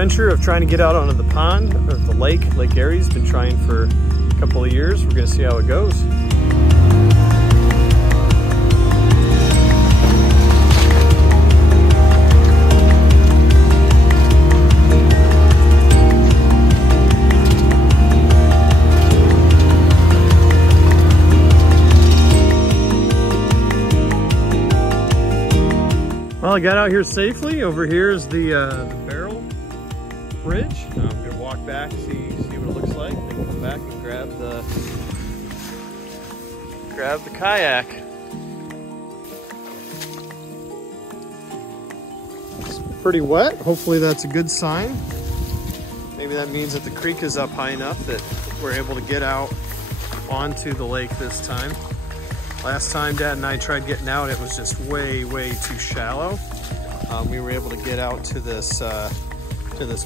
adventure of trying to get out onto the pond, or the lake, Lake Ayers. Been trying for a couple of years. We're gonna see how it goes. Well, I got out here safely. Over here is the barrel bridge. I'm gonna walk back, see what it looks like, then come back and grab the kayak. It's pretty wet. Hopefully that's a good sign. Maybe that means that the creek is up high enough that we're able to get out onto the lake this time. Last time Dad and I tried getting out, it was just way too shallow. We were able to get out to this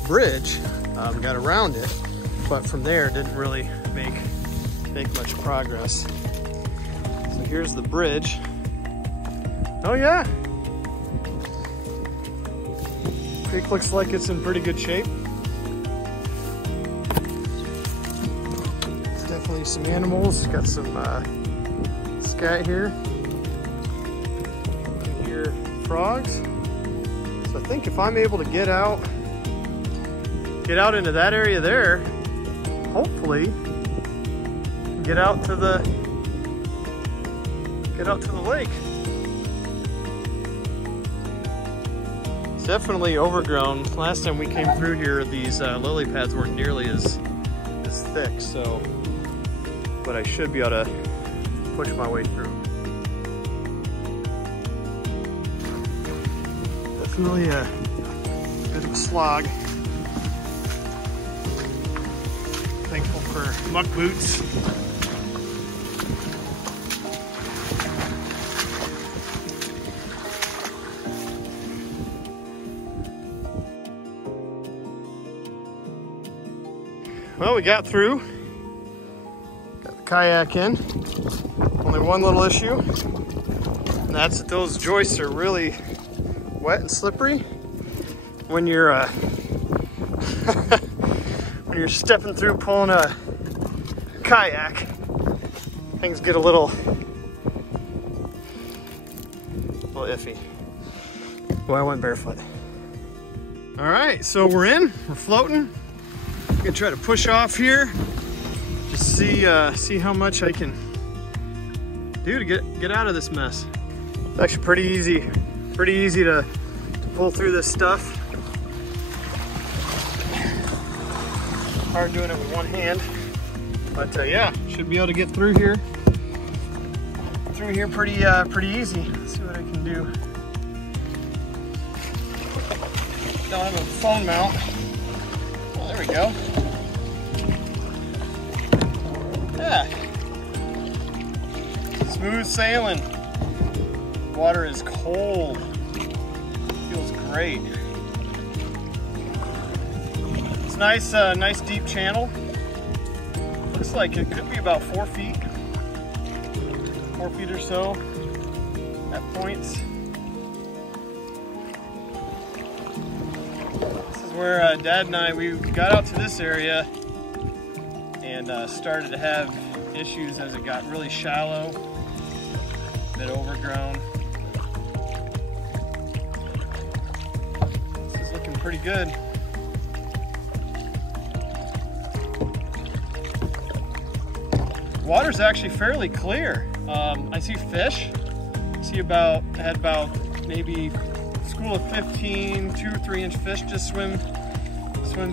bridge, got around it, but from there didn't really make much progress. So here's the bridge. Oh yeah, creek looks like it's in pretty good shape. There's definitely some animals. Got some scat here. You can hear frogs. So I think if I'm able to get out into that area there, hopefully get out to the lake. It's definitely overgrown. Last time we came through here, these lily pads weren't nearly as thick, so, but I should be able to push my way through. Definitely a bit of a slog. Thankful for muck boots. Well, we got through. Got the kayak in. Only one little issue, and that's that those joists are really wet and slippery when you're when you're stepping through pulling a kayak. Things get a little iffy. Well, I went barefoot. All right, so we're floating. I'm gonna try to push off here. Just see how much I can do to get out of this mess. It's actually pretty easy to pull through this stuff. Hard doing it with one hand, but yeah, should be able to get through here pretty easy. Let's see what I can do. Don't have a phone mount. Oh, there we go. Yeah. Smooth sailing. Water is cold. Feels great. It's nice, nice deep channel. Looks like it could be about 4 feet. 4 feet or so at points. This is where Dad and I, we got out to this area and started to have issues as it got really shallow, a bit overgrown. This is looking pretty good. Water's actually fairly clear. I see fish. I see had about maybe a school of 15, 2 or 3 inch fish just swim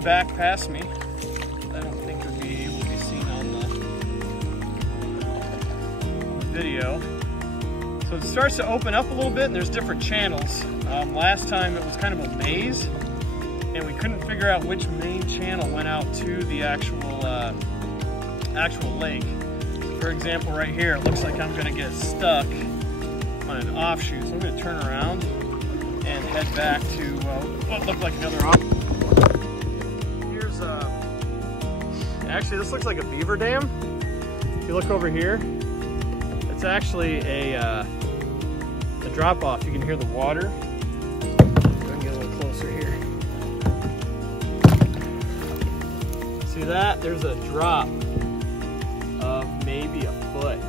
back past me. I don't think it would be able to be seen on the video. So it starts to open up a little bit and there's different channels. Last time it was kind of a maze and we couldn't figure out which main channel went out to the actual lake. For example, right here, it looks like I'm gonna get stuck on an offshoot. So I'm gonna turn around and head back to what looked like another offshoot. Here's, actually this looks like a beaver dam. If you look over here, it's actually a drop off. You can hear the water. I'm gonna get a little closer here. See that? There's a drop of maybe a foot.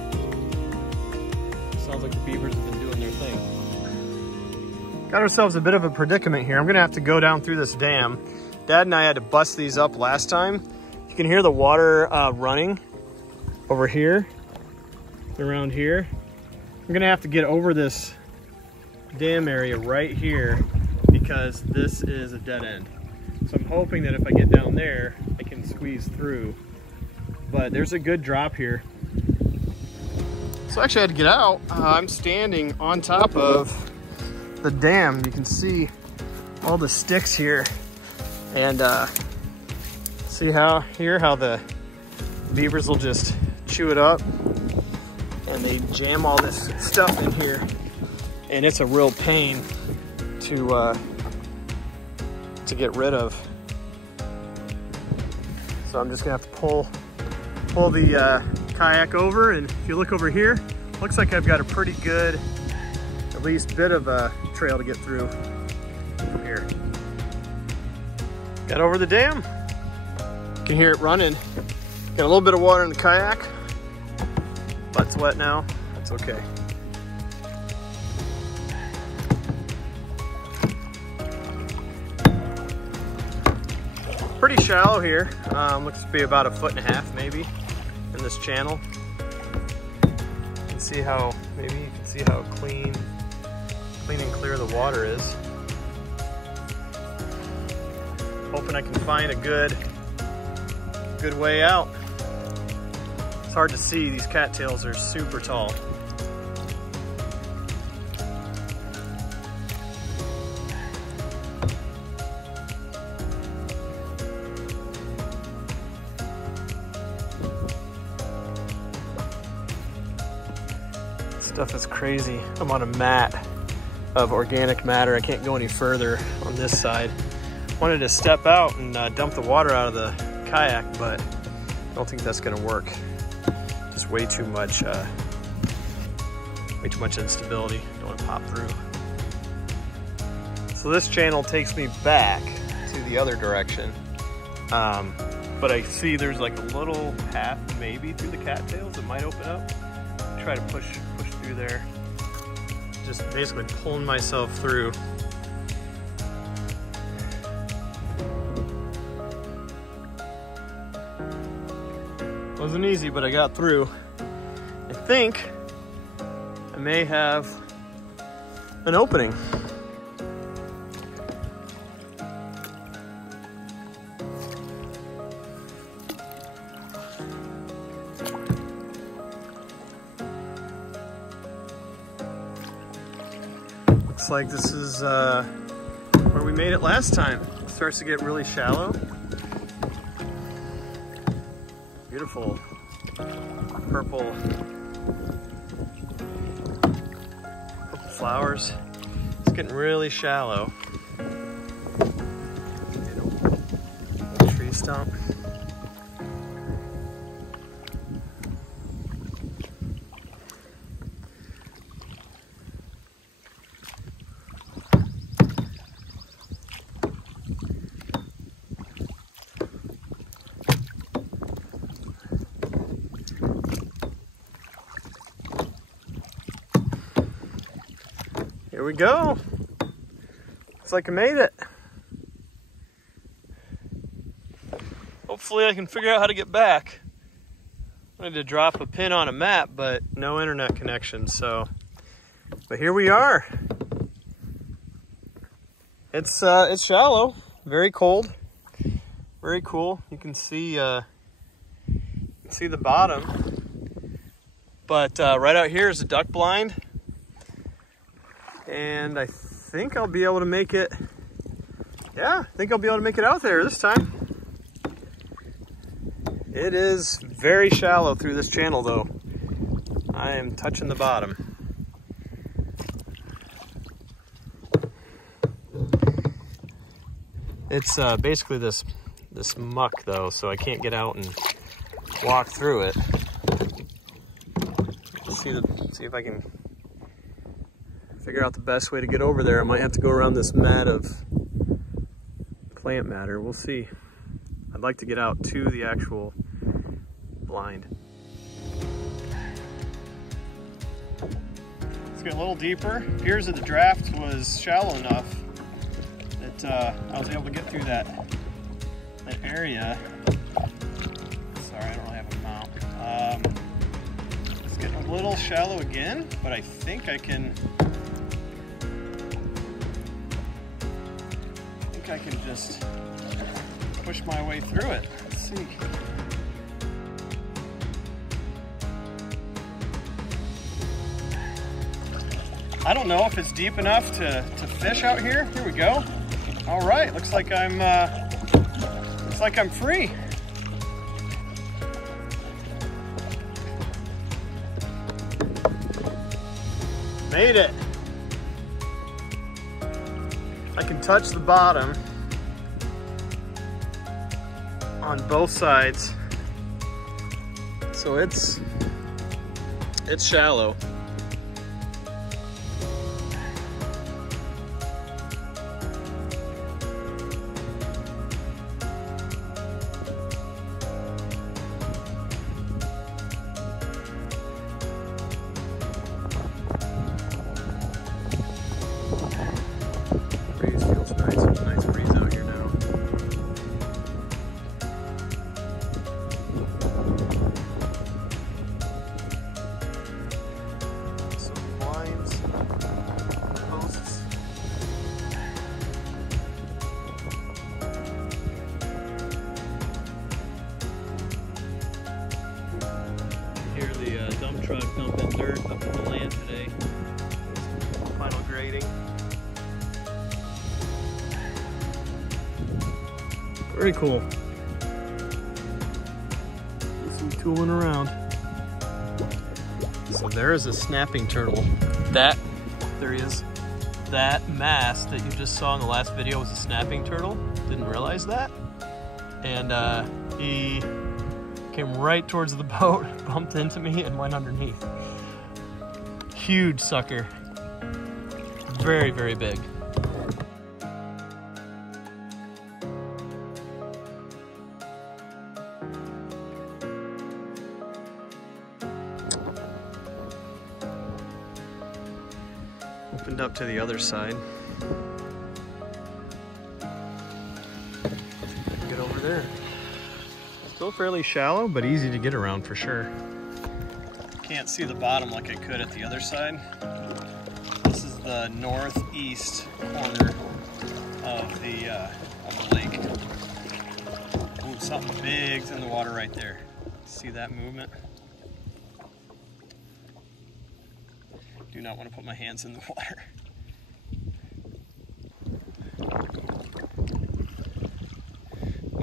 Sounds like the beavers have been doing their thing. Got ourselves a bit of a predicament here. I'm gonna have to go down through this dam. Dad and I had to bust these up last time. You can hear the water running over here, around here. I'm gonna have to get over this dam area right here because this is a dead end. So I'm hoping that if I get down there, I can squeeze through. But there's a good drop here. So actually I had to get out. I'm standing on top of the dam. You can see all the sticks here. And see how the beavers will just chew it up. And they jam all this stuff in here. And it's a real pain to get rid of. So I'm just gonna have to pull the kayak over, and if you look over here, looks like I've got a pretty good, at least bit of a trail to get through from here. Got over the dam. You can hear it running. Got a little bit of water in the kayak. Butt's wet now, that's okay. Pretty shallow here. Looks to be about 1.5 feet maybe in this channel. You can see how, maybe you can see how clean and clear the water is. Hoping I can find a good way out. It's hard to see, these cattails are super tall. Stuff is crazy. I'm on a mat of organic matter. I can't go any further on this side. Wanted to step out and dump the water out of the kayak, but I don't think that's gonna work. Just way too much instability. Don't want to pop through. So this channel takes me back to the other direction. But I see there's like a little path maybe through the cattails that might open up. Try to push through there. Just basically pulling myself through. Wasn't easy, but I got through. I think I may have an opening. Looks like this is where we made it last time. It starts to get really shallow. Beautiful purple flowers. It's getting really shallow. Little tree stump. Here we go. Looks like I made it. Hopefully I can figure out how to get back. I wanted to drop a pin on a map, but no internet connection, so. But here we are. It's shallow, very cold, very cool. You can see the bottom. But right out here is a duck blind. And I think I'll be able to make it, yeah, I think I'll be able to make it out there this time. It is very shallow through this channel though. I am touching the bottom. It's basically this muck though, so I can't get out and walk through it. See if I can figure out the best way to get over there. I might have to go around this mat of plant matter. We'll see. I'd I'd like to get out to the actual blind. Let's get a little deeper. Appears that the draft was shallow enough that I was able to get through that area. Sorry, I don't really have a mount. It's getting a little shallow again, but I think I can just push my way through it. Let's see. I don't know if it's deep enough to fish out here. Here we go. All right, looks like I'm free. Made it. I can touch the bottom on both sides, so it's shallow. Breeze feels nice. Nice breeze out here now. Some blinds, posts. Hear the dump truck dumping dirt up in the land today. Final grading. Very cool. See some tooling around. So there is a snapping turtle. There he is. That mass that you just saw in the last video was a snapping turtle. Didn't realize that. And he came right towards the boat, bumped into me, and went underneath. Huge sucker. Very, very big. Opened up to the other side. Get over there. Still fairly shallow, but easy to get around for sure. Can't see the bottom like I could at the other side. This is the northeast corner of the lake. Ooh, something big's in the water right there. See that movement? Do not want to put my hands in the water.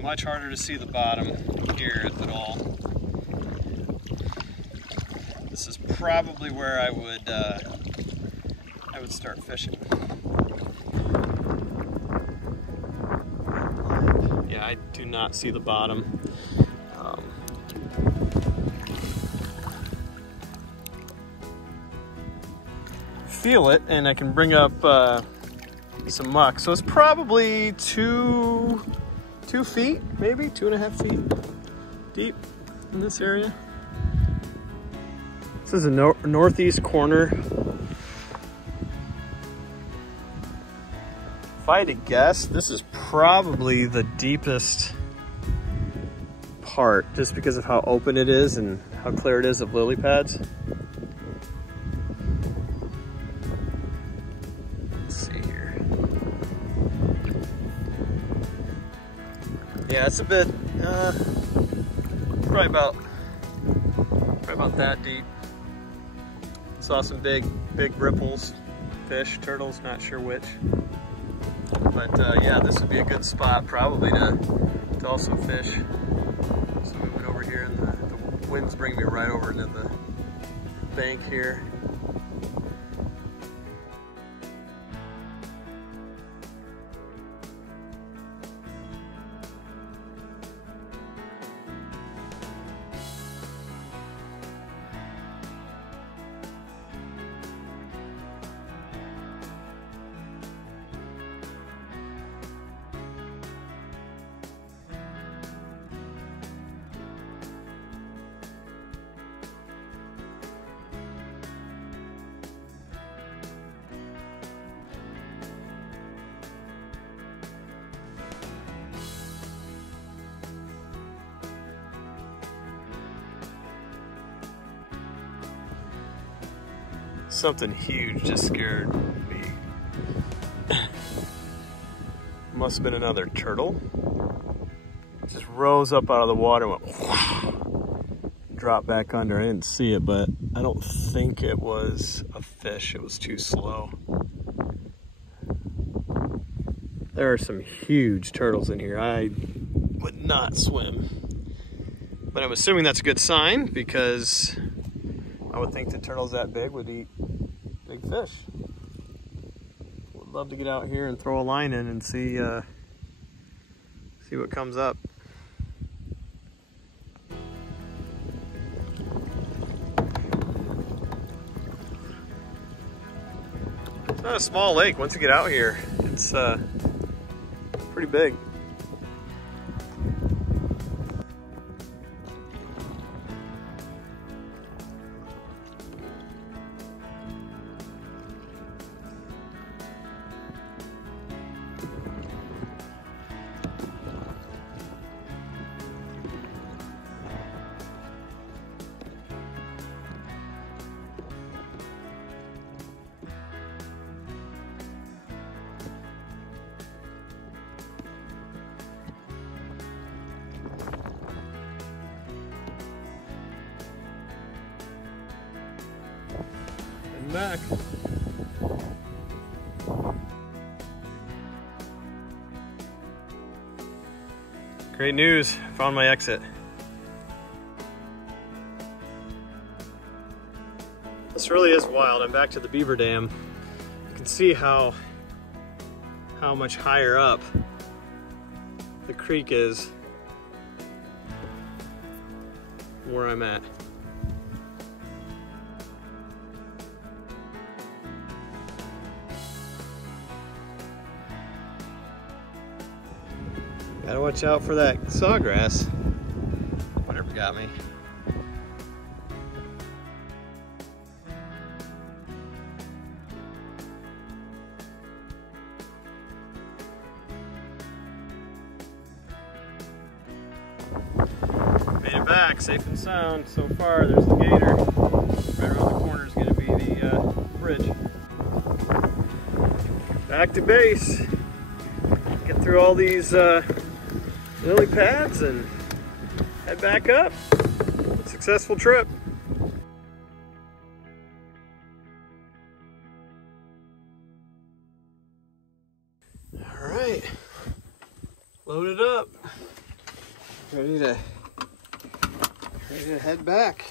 Much harder to see the bottom here, if at all. This is probably where I would start fishing. Yeah, I do not see the bottom. Feel it, and I can bring up some muck. So it's probably 2 feet, maybe 2.5 feet deep in this area. This is a northeast corner. If I had to guess, this is probably the deepest part, just because of how open it is and how clear it is of lily pads. Yeah, it's a bit, probably about that deep. Saw some big ripples, fish, turtles, not sure which. But yeah, this would be a good spot probably to also fish. So we went over here and the wind's bringing me right over into the bank here. Something huge just scared me. Must have been another turtle. Just rose up out of the water and went dropped back under. I didn't see it, but I don't think it was a fish. It was too slow. There are some huge turtles in here. I would not swim. But I'm assuming that's a good sign because I would think that turtles that big would eat big fish. Would love to get out here and throw a line in and see what comes up. It's not a small lake. Once you get out here, it's pretty big. Back. Great news, found my exit. This really is wild. I'm back to the beaver dam. You can see how much higher up the creek is where I'm at. Gotta watch out for that sawgrass. Whatever got me. Made it back safe and sound so far. There's the gator. Right around the corner is going to be the bridge. Back to base. Get through all these lily pads and head back up. Successful trip. All right, loaded up. Ready to head back.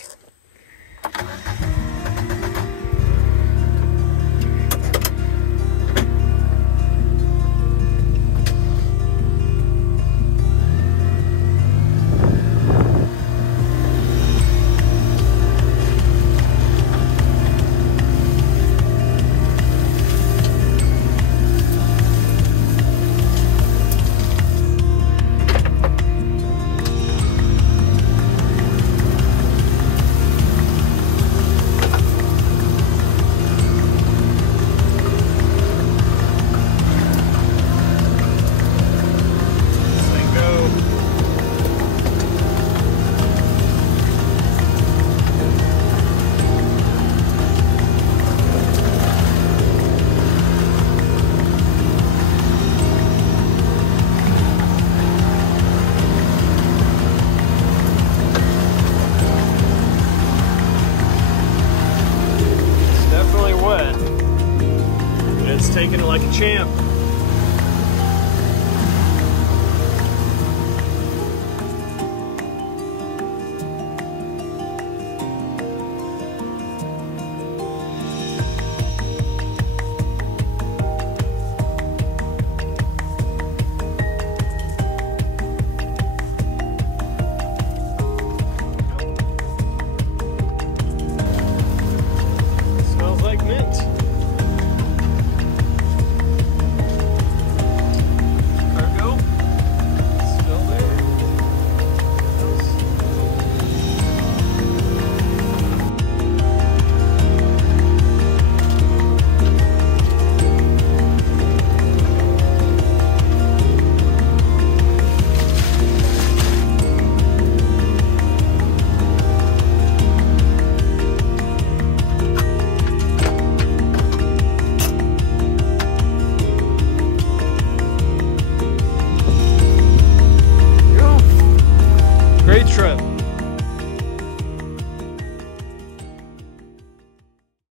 Taking it like a champ. Smells like mint. Great trip.